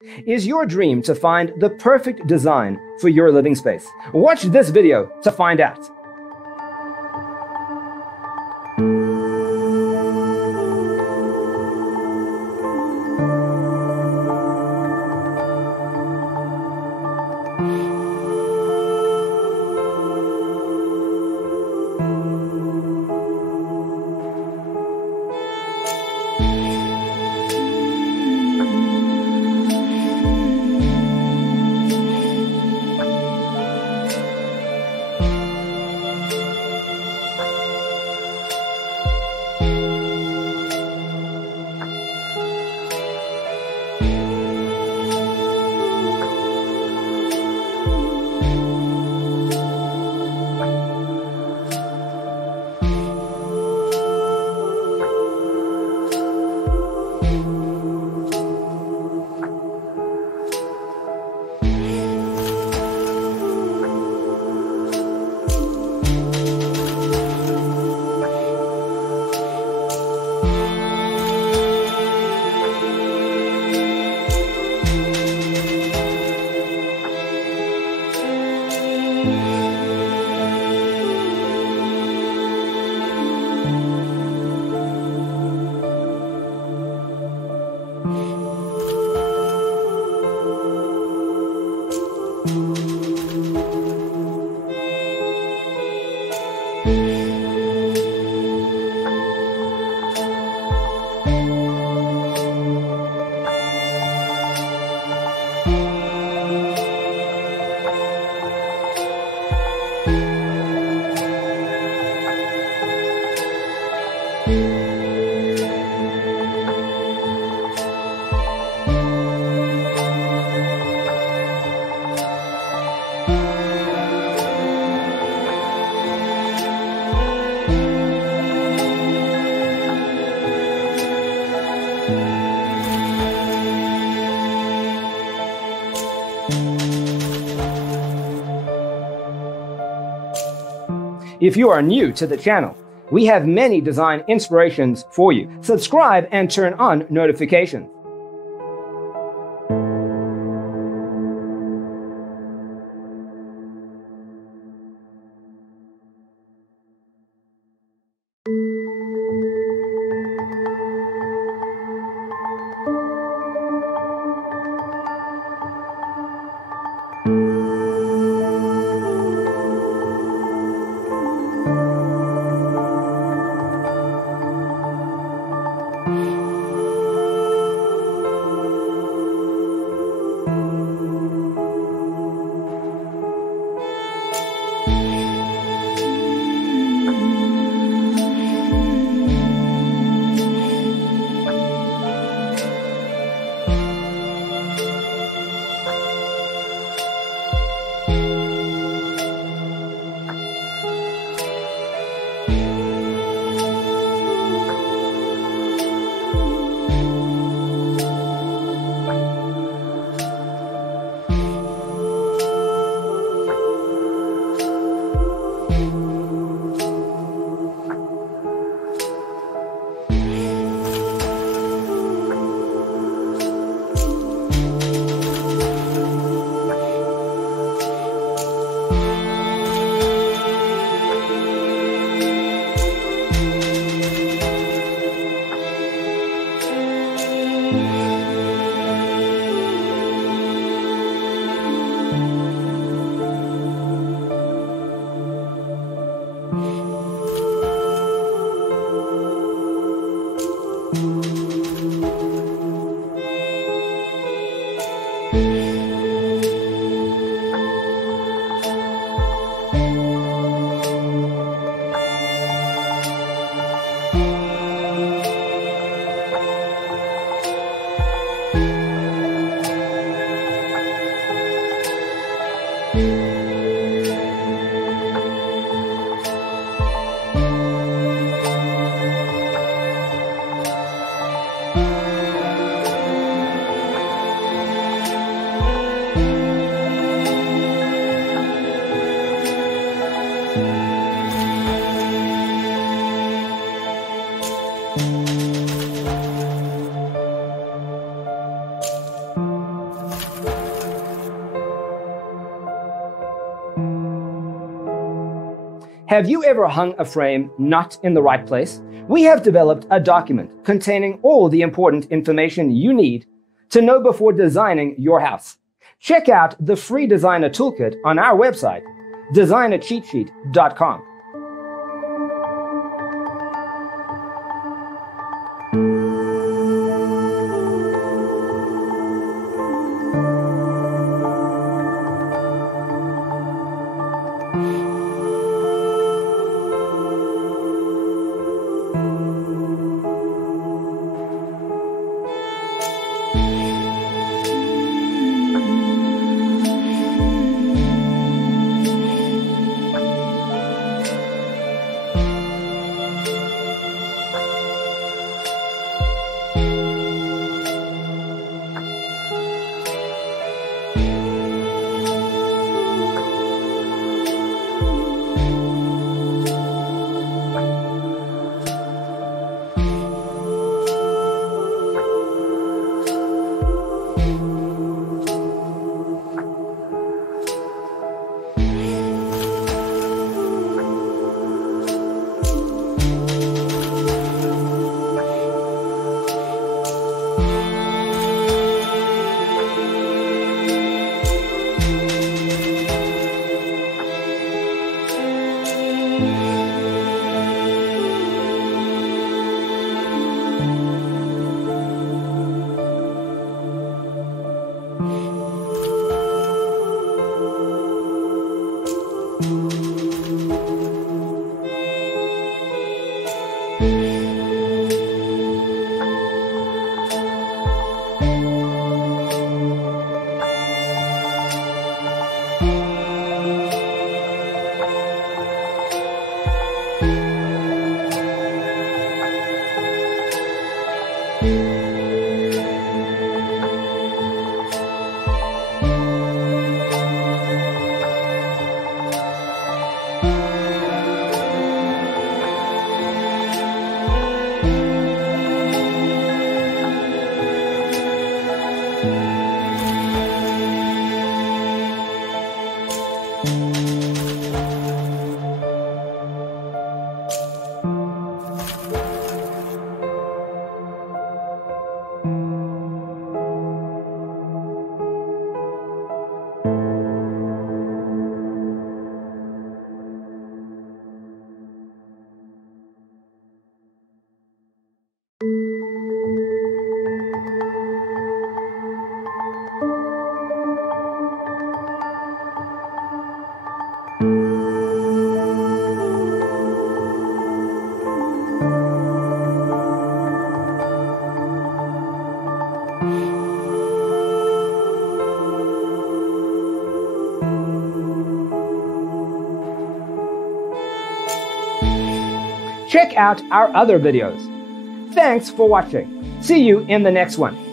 Is your dream to find the perfect design for your living space? Watch this video to find out. If you are new to the channel, we have many design inspirations for you. Subscribe and turn on notifications. Have you ever hung a frame not in the right place? We have developed a document containing all the important information you need to know before designing your house. Check out the free designer toolkit on our website, designercheatsheet.com. Check out our other videos. Thanks for watching. See you in the next one.